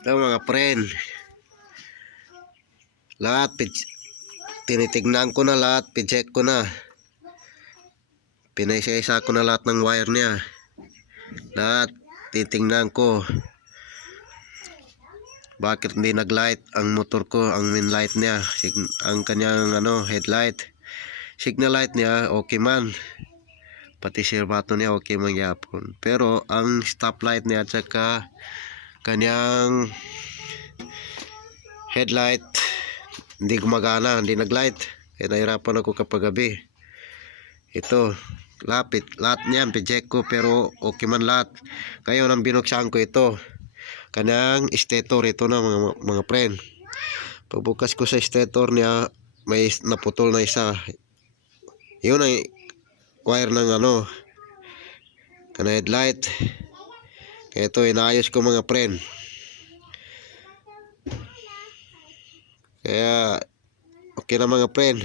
Ito mga friend, lahat tinitignan ko na lahat, picheck ko na. Pinaisa-isa ko na lahat ng wire niya. Lahat titingnan ko. Bakit hindi nag-light ang motor ko, ang main light niya, ang kanyang headlight. Signal light niya okay man. Pati share button niya okay man yapon. Pero ang stop light niya at saka kanyang headlight hindi gumagana, hindi nag-light. Kaya nahirapan ako kapag gabi. Ito, lahat niyan picheck ko pero okay man lahat. Kaya nang binuksan ko ito, kanang stator ito na mga friend. Pagbukas ko sa stator niya, may naputol na isa. Yun ay wire ng kanang headlight. Kaya ito inaayos ko mga friend. Kaya okay na mga friend.